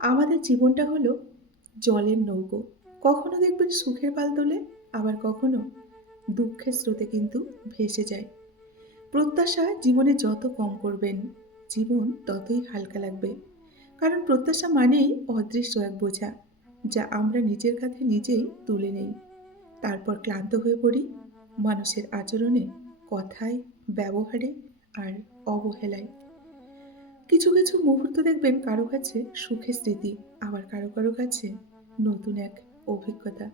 আমাদের জীবনটা হলো জলের নৌকো। কখনো দেখবেন সুখের পাল তোলে, আবার কখনো দুঃখের স্রোতে কিন্তু ভেসে যায়। প্রত্যাশা জীবনে যত কম করবেন, জীবন ততই হালকা লাগবে। কারণ প্রত্যাশা মানেই অদৃশ্য এক বোঝা, যা আমরা নিজের কাঁধে নিজেই তুলে নেই। তারপর ক্লান্ত হয়ে পড়ি মানুষের আচরণে, কথায়, ব্যবহারে আর অবহেলায়। কিছু মুহূর্ত দেখবেন কারো কাছে সুখের স্মৃতি, আবার কারো কাছে নতুন এক অভিজ্ঞতা।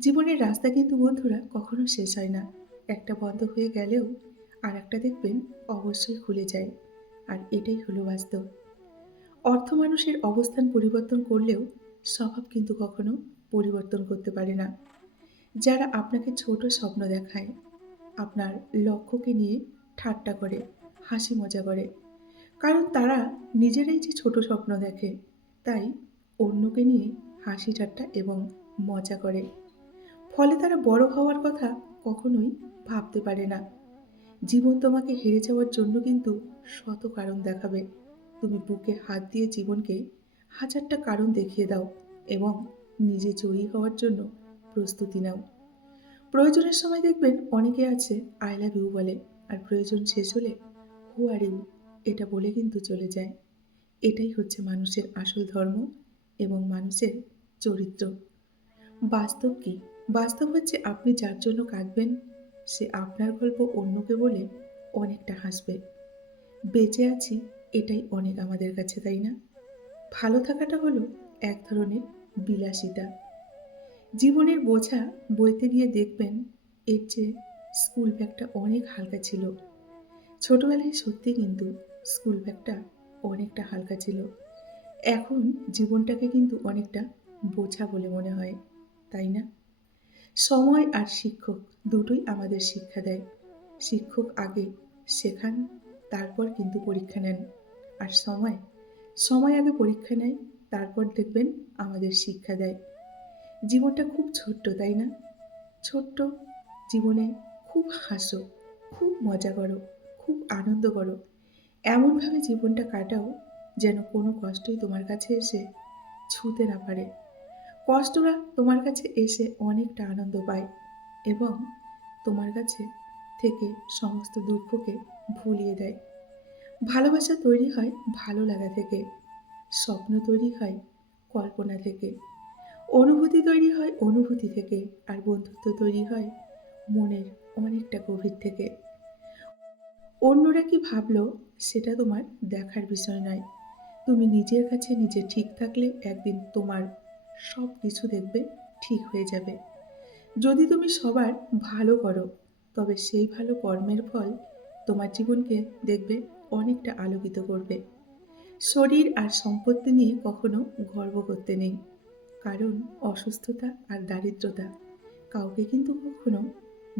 জীবনের রাস্তা কিন্তু বন্ধুরা কখনো শেষ হয় না। একটা বন্ধ হয়ে গেলেও আরেকটা দেখবেন অবশ্যই খুলে যায়। আর এটাই হলো বাস্তব। অর্থ মানুষের অবস্থান পরিবর্তন করলেও স্বভাব কিন্তু কখনো পরিবর্তন করতে পারে না। যারা আপনাকে ছোট স্বপ্ন দেখায়, আপনার লক্ষ্যকে নিয়ে ঠাট্টা করে, হাসি মজা করে। কারণ তারা নিজেরাই যে ছোট স্বপ্ন দেখে, তাই অন্যকে নিয়ে হাসি ঠাট্টা এবং মজা করে। ফলে তারা বড় হওয়ার কথা কখনোই ভাবতে পারে না। জীবন তোমাকে হেরে যাওয়ার জন্য কিন্তু শত কারণ দেখাবে। তুমি বুকে হাত দিয়ে জীবনকে হাজারটা কারণ দেখিয়ে দাও এবং নিজে জয়ী হওয়ার জন্য প্রস্তুতি নাও। প্রয়োজনের সময় দেখবেন অনেকে আছে আই লাভ ইউ বলে, আর প্রয়োজন শেষ হলে হু আর ইউ এটা বলে কিন্তু চলে যায়। এটাই হচ্ছে মানুষের আসল ধর্ম এবং মানুষের চরিত্র। বাস্তব কি? বাস্তব হচ্ছে আপনি যার জন্য কাঁদবেন, সে আপনার গল্প অন্যকে বলে অনেকটা হাসবে। বেঁচে আছি এটাই অনেক আমাদের কাছে, তাই না? ভালো থাকাটা হলো এক ধরনের বিলাসিতা। জীবনের বোঝা বইতে গিয়ে দেখবেন এর চেয়ে স্কুল ব্যাগটা অনেক হালকা ছিল। ছোটবেলায় সত্যি কিন্তু স্কুল ব্যাগটা অনেকটা হালকা ছিল। এখন জীবনটাকে কিন্তু অনেকটা বোঝা বলে মনে হয়, তাই না? সময় আর শিক্ষক দুটোই আমাদের শিক্ষা দেয়। শিক্ষক আগে শেখান, তারপর কিন্তু পরীক্ষা নেন। আর সময় আগে পরীক্ষা নেয়, তারপর দেখবেন আমাদের শিক্ষা দেয়। জীবনটা খুব ছোট্ট, তাই না? ছোট্ট জীবনে খুব হাসো, খুব মজা করো, খুব আনন্দ করো। এমনভাবে জীবনটা কাটাও যেন কোনো কষ্টই তোমার কাছে এসে ছুঁতে না পারে। কষ্টরা তোমার কাছে এসে অনেকটা আনন্দ পায় এবং তোমার কাছে থেকে সমস্ত দুঃখকে ভুলিয়ে দেয়। ভালোবাসা তৈরি হয় ভালো লাগা থেকে, স্বপ্ন তৈরি হয় কল্পনা থেকে, অনুভূতি তৈরি হয় অনুভূতি থেকে, আর বন্ধুত্ব তৈরি হয় মনের অনেকটা গভীর থেকে। অন্যরা কি ভাবলো সেটা তোমার দেখার বিষয় নয়। তুমি নিজের কাছে নিজে ঠিক থাকলে একদিন তোমার সব কিছু দেখবে ঠিক হয়ে যাবে। যদি তুমি সবার ভালো করো, তবে সেই ভালো কর্মের ফল তোমার জীবনকে দেখবে অনেকটা আলোকিত করবে। শরীর আর সম্পত্তি নিয়ে কখনো গর্ব করতে নেই। কারণ অসুস্থতা আর দারিদ্রতা কাউকে কিন্তু কখনো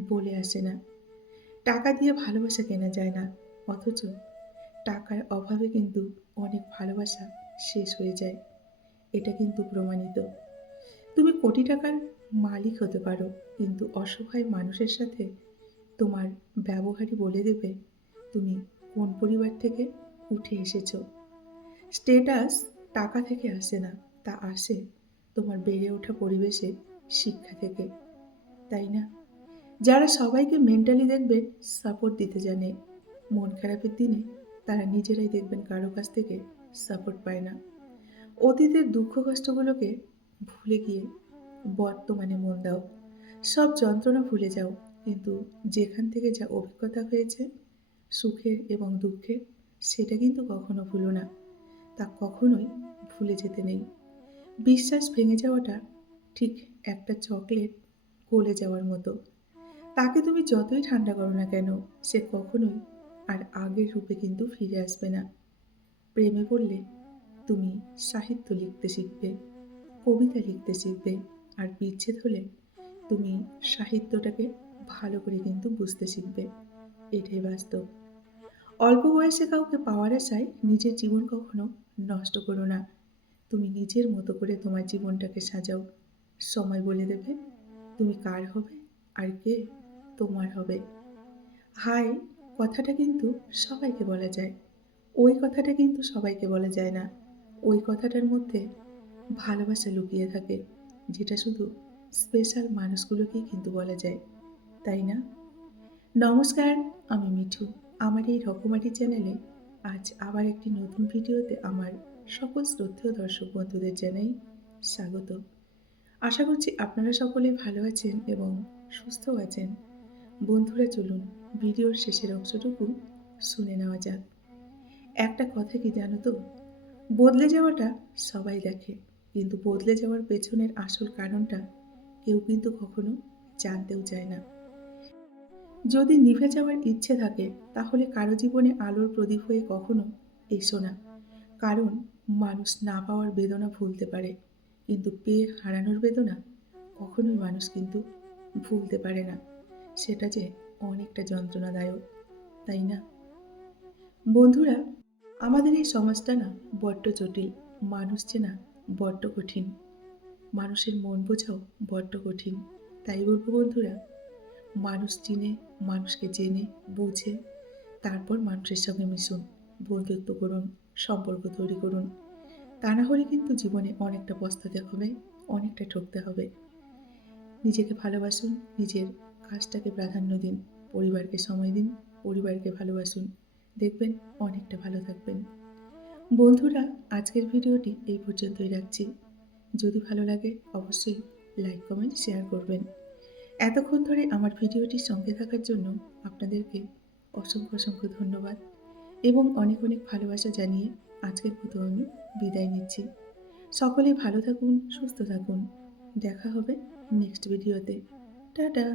বলে আসে না। টাকা দিয়ে ভালোবাসা কেনা যায় না, অথচ টাকার অভাবে কিন্তু অনেক ভালোবাসা শেষ হয়ে যায়। এটা কিন্তু প্রমাণিত। তুমি কোটি টাকার মালিক হতে পারো, কিন্তু অসহায় মানুষের সাথে তোমার ব্যবহারই বলে দেবে তুমি কোন পরিবার থেকে উঠে এসেছো। স্টেটাস টাকা থেকে আসে না, তা আসে তোমার বেড়ে ওঠা পরিবেশে, শিক্ষা থেকে, তাই না? যারা সবাইকে মেন্টালি দেখবেন সাপোর্ট দিতে জানে, মন খারাপের দিনে তারা নিজেরাই দেখবেন কারো কাছ থেকে সাপোর্ট পায় না। অতীতের দুঃখ কষ্টগুলোকে ভুলে গিয়ে বর্তমানে মন দাও। সব যন্ত্রণা ভুলে যাও, কিন্তু যেখান থেকে যা অভিজ্ঞতা হয়েছে সুখের এবং দুঃখের, সেটা কিন্তু কখনো ভুলো না। তা কখনোই ভুলে যেতে নেই। বিশ্বাস ভেঙে যাওয়াটা ঠিক একটা চকলেট গলে যাওয়ার মতো। তাকে তুমি যতই ঠান্ডা করো না কেন, সে কখনোই আর আগের রূপে কিন্তু ফিরে আসবে না। প্রেমে পড়লে তুমি সাহিত্য লিখতে শিখবে, কবিতা লিখতে শিখবে, আর বিচ্ছেদ হলে তুমি সাহিত্যটাকে ভালো করে কিন্তু বুঝতে শিখবে। এটাই বাস্তব। অল্প বয়সে কাউকে পাওয়ার আশায় নিজের জীবন কখনো নষ্ট করো না। তুমি নিজের মতো করে তোমার জীবনটাকে সাজাও। সময় বলে দেবে তুমি কার হবে আর কে তোমার হবে। হাই কথাটা কিন্তু সবাইকে বলা যায়। ওই কথাটা কিন্তু সবাইকে বলা যায় না। ওই কথাটার মধ্যে ভালোবাসা লুকিয়ে থাকে, যেটা শুধু স্পেশাল মানুষগুলোকেই কিন্তু বলা যায়, তাই না? নমস্কার, আমি মিঠু। আমার এই রকমারি চ্যানেলে আজ আবার একটি নতুন ভিডিওতে আমার সকল শ্রদ্ধেয় দর্শক বন্ধুদের জানাই স্বাগত। আশা করছি আপনারা সকলেই ভালো আছেন এবং সুস্থও আছেন। বন্ধুরা চলুন ভিডিওর শেষের অংশটুকু শুনে নেওয়া যাক। একটা কথা কি জানো তো? বদলে যাওয়াটা সবাই দেখে, কিন্তু বদলে যাওয়ার পেছনের আসল কারণটা কেউ কিন্তু কখনো জানতেও চায় না। যদি নিভে যাওয়ার ইচ্ছে থাকে তাহলে কারো জীবনে আলোর প্রদীপ হয়ে কখনো এসো না। কারণ মানুষ না পাওয়ার বেদনা ভুলতে পারে, কিন্তু পেয়ে হারানোর বেদনা কখনোই মানুষ কিন্তু ভুলতে পারে না। সেটা যে অনেকটা যন্ত্রণাদায়ক, তাই না? বন্ধুরা, আমাদের এই সমাজটা না বড্ড জটিল। মানুষ চেনা বড্ড কঠিন। মানুষের মন বোঝাও বড্ড কঠিন। তাই বলবো বন্ধুরা, মানুষ চিনে, মানুষকে জেনে, বুঝে, তারপর মানুষের সঙ্গে মিশুন, বন্ধুত্ব করুন, সম্পর্ক তৈরি করুন। তা না হলে কিন্তু জীবনে অনেকটা পস্তাতে হবে, অনেকটা ঠকতে হবে। নিজেকে ভালোবাসুন, নিজের কাজটাকে প্রাধান্য দিন, পরিবারকে সময় দিন, পরিবারকে ভালোবাসুন। দেখবেন অনেকটা ভালো থাকবেন। বন্ধুরা, আজকের ভিডিওটি এই পর্যন্তই রাখছি। যদি ভালো লাগে অবশ্যই লাইক, কমেন্ট, শেয়ার করবেন। এতক্ষণ ধরে আমার ভিডিওটির সঙ্গে থাকার জন্য আপনাদেরকে অসংখ্য ধন্যবাদ এবং অনেক ভালোবাসা জানিয়ে আজকের মতো আমি বিদায় নিচ্ছি। সকলে ভালো থাকুন, সুস্থ থাকুন। দেখা হবে নেক্সট ভিডিওতে। টাটা।